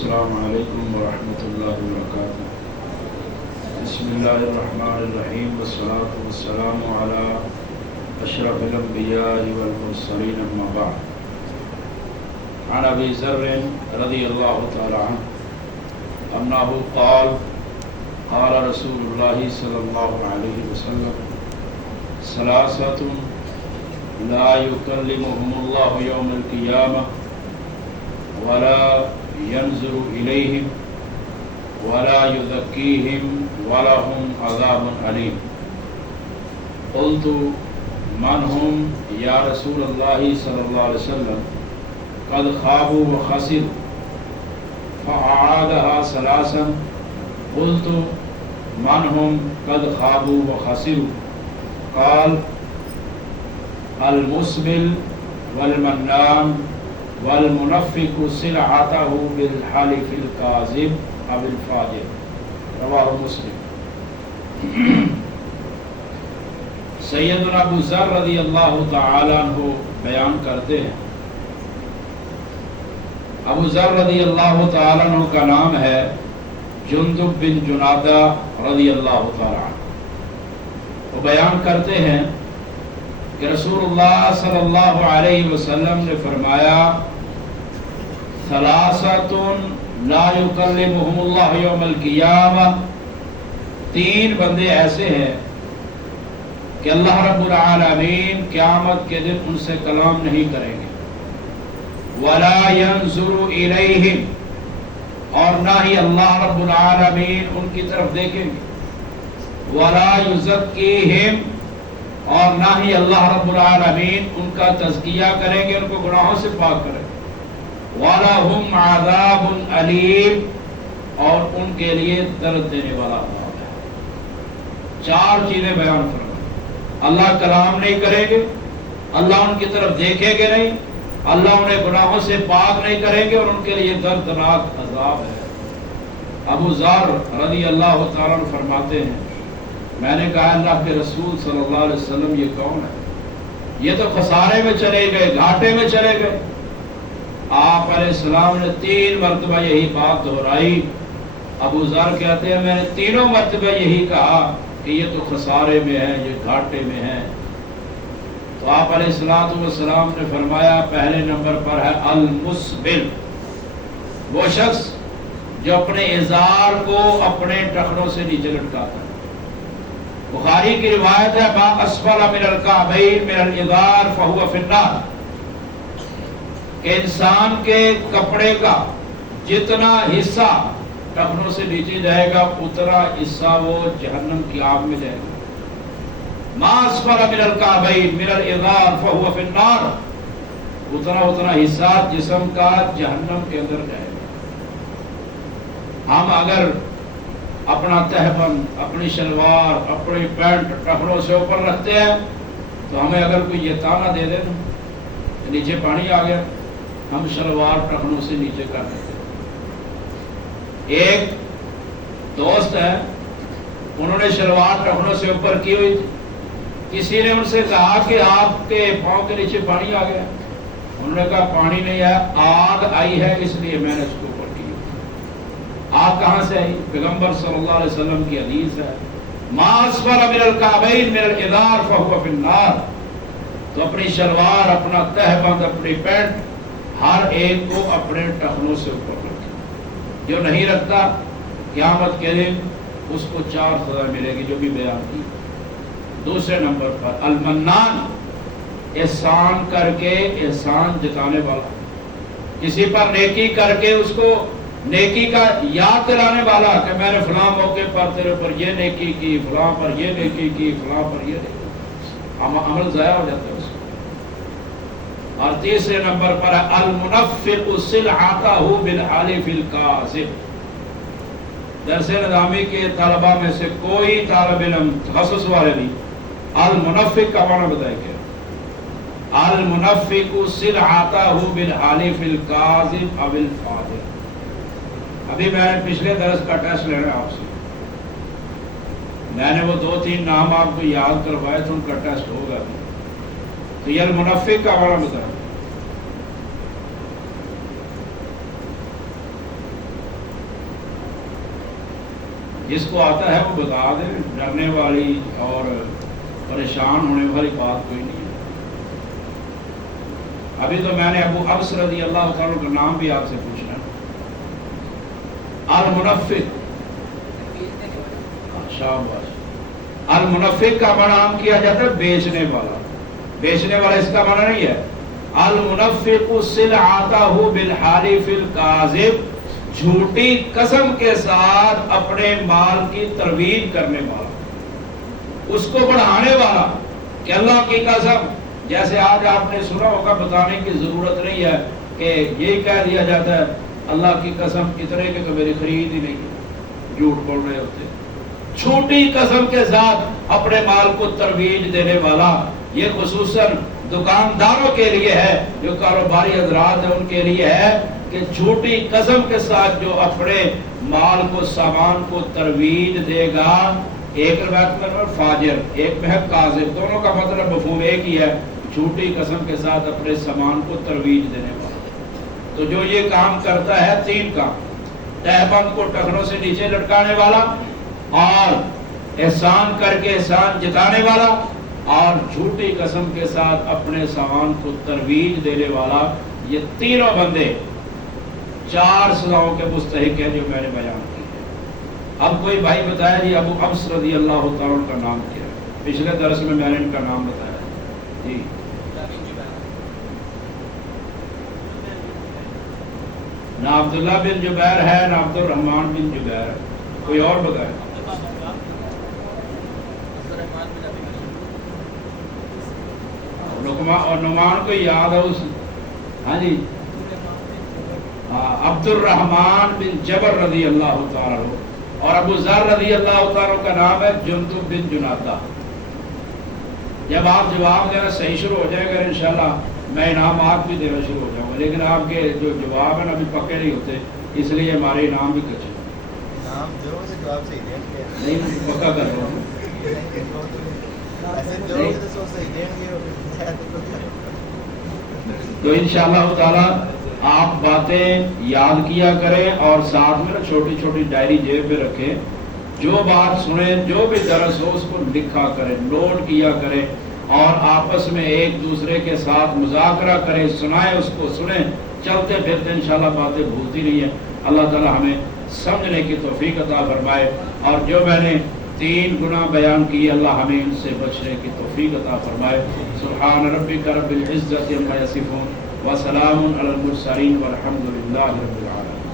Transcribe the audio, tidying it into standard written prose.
السلام علیکم ورحمۃ اللہ وبرکاتہ۔ بسم اللہ الرحمن الرحیم والصلاة والسلام علی اشرف الانبیاء والمرسلین اما بعد۔ عن ابی ذر رضی اللہ تعالی عنہ انہ قال قال رسول اللہ صلی اللہ علیہ وسلم ثلاثۃ لا يكلمهم الله يوم القيامة ولا ينظر إليهم ولا يزكيهم ولهم عذاب أليم۔ قلت من هم يا رسول الله صلى الله عليه وسلم؟ قد خابوا وخسروا، فأعادها ثلاثا۔ قلت من هم قد خابوا وخسروا؟ قال المسبل والمنان والمنفق سلعته بالحلف الكاذب او الفاجر، رواہ مسلم۔ سیدنا ابو ذر رضی اللہ تعالی عنہ بیان کرتے ہیں، ابو ذر رضی اللہ تعالی عنہ کا نام ہے جندب بن جنادہ رضی اللہ تعالی عنہ۔ وہ بیان کرتے ہیں کہ رسول اللہ صلی اللہ علیہ وسلم نے فرمایا ثلاثۃ لا یکلمہم اللہ یوم القیامہ، تین بندے ایسے ہیں کہ اللہ رب العالمین قیامت کے دن ان سے کلام نہیں کریں گے، ولا ینظر الیہم، اور نہ ہی اللہ رب العالمین ان کی طرف دیکھیں گے، ولا یزکیہم، اور نہ ہی اللہ رب العالمین ان کا تزکیہ کریں گے، ان کو گناہوں سے پاک کریں گے، وَلَهُمْ عَذَابٌ أَلِيمٌ، اور ان کے لیے درد دینے والا عذاب ہے۔ چار چیزیں بیان فرمائیں، اللہ کلام نہیں کریں گے، اللہ ان کی طرف دیکھیں گے نہیں، اللہ انہیں گناہوں سے پاک نہیں کریں گے، اور ان کے لیے دردناک عذاب ہے۔ ابو ذر رضی اللہ تعالیٰ عنہ فرماتے ہیں، میں نے کہا اللہ کے رسول صلی اللہ علیہ وسلم یہ کون ہے؟ یہ تو خسارے میں چلے گئے، گھاٹے میں چلے گئے۔ آپ علیہ السلام نے 3 مرتبہ یہی بات دہرائی۔ ابو ذر کہتے ہیں میں نے تینوں مرتبہ یہی کہا کہ یہ تو خسارے میں ہے، یہ گھاٹے میں ہے۔ تو آپ علیہ السلام نے فرمایا پہلے نمبر پر ہے المسبل، وہ شخص جو اپنے ازار کو اپنے ٹخنوں سے نیچے لٹکاتا ہے۔ بخاری کی روایت ہے ما اسفل من الکعبین من الازار فہو فی النار، کہ انسان کے کپڑے کا جتنا حصہ ٹخنوں سے نیچے جائے گا اتنا حصہ وہ جہنم کی آگ میں جائے گا۔ ما اسفل من الکعبین من الازار فہو فی النار، اتنا حصہ جسم کا جہنم کے اندر جائے گا۔ ہم اگر اپنا تہبند، اپنی شلوار، اپنی پینٹ ٹخنوں سے اوپر رکھتے ہیں تو ہمیں اگر کوئی یہ تانا دے دے نا کہ نیچے پانی آ گیا، ہم شلوار ٹخنوں سے نیچے کر دیتے ہیں۔ ایک دوست ہے، انہوں نے شلوار ٹخنوں سے اوپر کی ہوئی تھی، کسی نے ان سے کہا کہ آپ کے پاؤں کے نیچے پانی آ گیا، انہوں نے کہا پانی نہیں ہے، آگ آئی ہے اس لیے میں نے اس کو اوپر کی۔ آگ کہاں سے آئی؟ پیغمبر صلی اللہ علیہ وسلم کی حدیث ہے ما اسفل من الکعبین من الازار فہو فی النار۔ تو اپنی شلوار، اپنا تہبند، اپنی پینٹ، ہر ایک کو اپنے ٹخنوں سے اوپر رکھے۔ جو نہیں رکھتا قیامت کے دن اس کو 4 سزا ملے گی جو بھی بیان کی۔ دوسرے نمبر پر المنان، احسان کر کے احسان جتانے والا، کسی پر نیکی کر کے اس کو نیکی کا یاد دلانے والا کہ میں نے فلاں موقع پر تیرے پر یہ نیکی کی، فلاں پر یہ نیکی کی، فلاں پر یہ نیکی کی، عمل ضائع ہو جاتا ہے اس کو۔ اور تیسرے نمبر پر ہے المنفق سلعتہ بالحلف الکاذب۔ درس نظامی کے طلبہ میں سے کوئی طالب علم تخصص والے نہیں، المنفق کا معنی بتائے گیا، المنفق سلعتہ بالحلف الکاذب او الفاجر۔ ابھی میں نے پچھلے درس کا ٹیسٹ لینا آپ سے، میں نے وہ 2-3 نام آپ کو یاد کروائے تو ان کا ٹیسٹ ہوگا بھی۔ تو یہ المنفق کا معنی بتا، جس کو آتا ہے وہ بتا دیں، ڈرنے والی اور پریشان ہونے والی بات کوئی نہیں ہے۔ ابھی تو میں نے ابو ابس رضی اللہ تعالیٰ کا نام بھی آپ سے پوچھنا۔ المنفق، شاباش، المنفق کا معنی عام کیا جاتا ہے بیچنے والا۔ بیچنے والا اس کا معنی نہیں ہے۔ المنفق سلعتہ بالحلف الکاذب، جھوٹی قسم کے ساتھ اپنے مال کی ترویج کرنے والا، اس کو بڑھانے والا کہ اللہ کی قسم، جیسے آج آپ نے سنا ہوگا، بتانے کی ضرورت نہیں ہے کہ یہ کہہ دیا جاتا ہے اللہ کی قسم اتنے کے تو میری خرید ہی نہیں ہے، جھوٹ بول رہے ہوتے۔ چھوٹی قسم کے ساتھ اپنے مال کو ترویج دینے والا، یہ خصوصاً دکانداروں کے لیے ہے، جو کاروباری حضرات ہیں ان کے لیے ہے کہ چھوٹی قسم کے ساتھ جو اپنے مال کو، سامان کو ترویج دے گا۔ ایک روایت میں فاجر، ایک میں ہے کاذب، دونوں کا مطلب مفہوم ایک ہی ہے، چھوٹی قسم کے ساتھ اپنے سامان کو ترویج دینے والا۔ تو جو یہ کام کرتا ہے، تین کام: تہبند کو ٹخنوں سے نیچے لٹکانے والا، اور احسان کر کے احسان جتانے والا، اور جھوٹی قسم کے ساتھ اپنے سامان کو ترویج دینے والا، یہ تینوں بندے 4 سزاؤں کے مستحق ہیں جو میں نے بیان کی ہے۔ اب کوئی بھائی بتایا جی ابو ابس رضی اللہ تعالیٰ کا نام کیا ہے؟ پچھلے درس میں نے ان کا نام بتایا جی۔ نہ عبداللہ بن جبیر ہے، نہ عبد الرحمن بن جبیر ہے، کوئی اور بتائے؟ اور نعمان کو یاد ہے اس، ہاں جی، عبد الرحمن بن جبر رضی اللہ تعالیٰ عنہ، اور ابو ذر رضی اللہ تعالیٰ کا نام ہے جندب بن جنادہ۔ جب آپ جواب دینا صحیح شروع ہو جائے گا انشاءاللہ میں انعامات بھی دینا شروع ہو جاؤں گا، لیکن آپ کے جو جواب ہیں ابھی پکے نہیں ہوتے، اس لیے ہمارے انعام بھی کچھ نہیں پکا کر رہا ہوں۔ تو انشاءاللہ تعالیٰ آپ باتیں یاد کیا کریں، اور ساتھ میں نا چھوٹی چھوٹی ڈائری جیب میں رکھیں، جو بات سنیں، جو بھی درس ہو اس کو لکھا کریں، نوٹ کیا کریں، اور آپس میں ایک دوسرے کے ساتھ مذاکرہ کریں، سنائیں، اس کو سنیں، چلتے پھرتے انشاءاللہ باتیں بھولتی نہیں ہیں۔ اللہ تعالیٰ ہمیں سمجھنے کی توفیق عطا فرمائے، اور جو میں نے 3 گناہ بیان کیے اللہ ہمیں ان سے بچنے کی توفیق عطا فرمائے۔ سبحان ربک رب العزت عما یصفون وسلام علی المرسلین والحمد للہ رب العالمین۔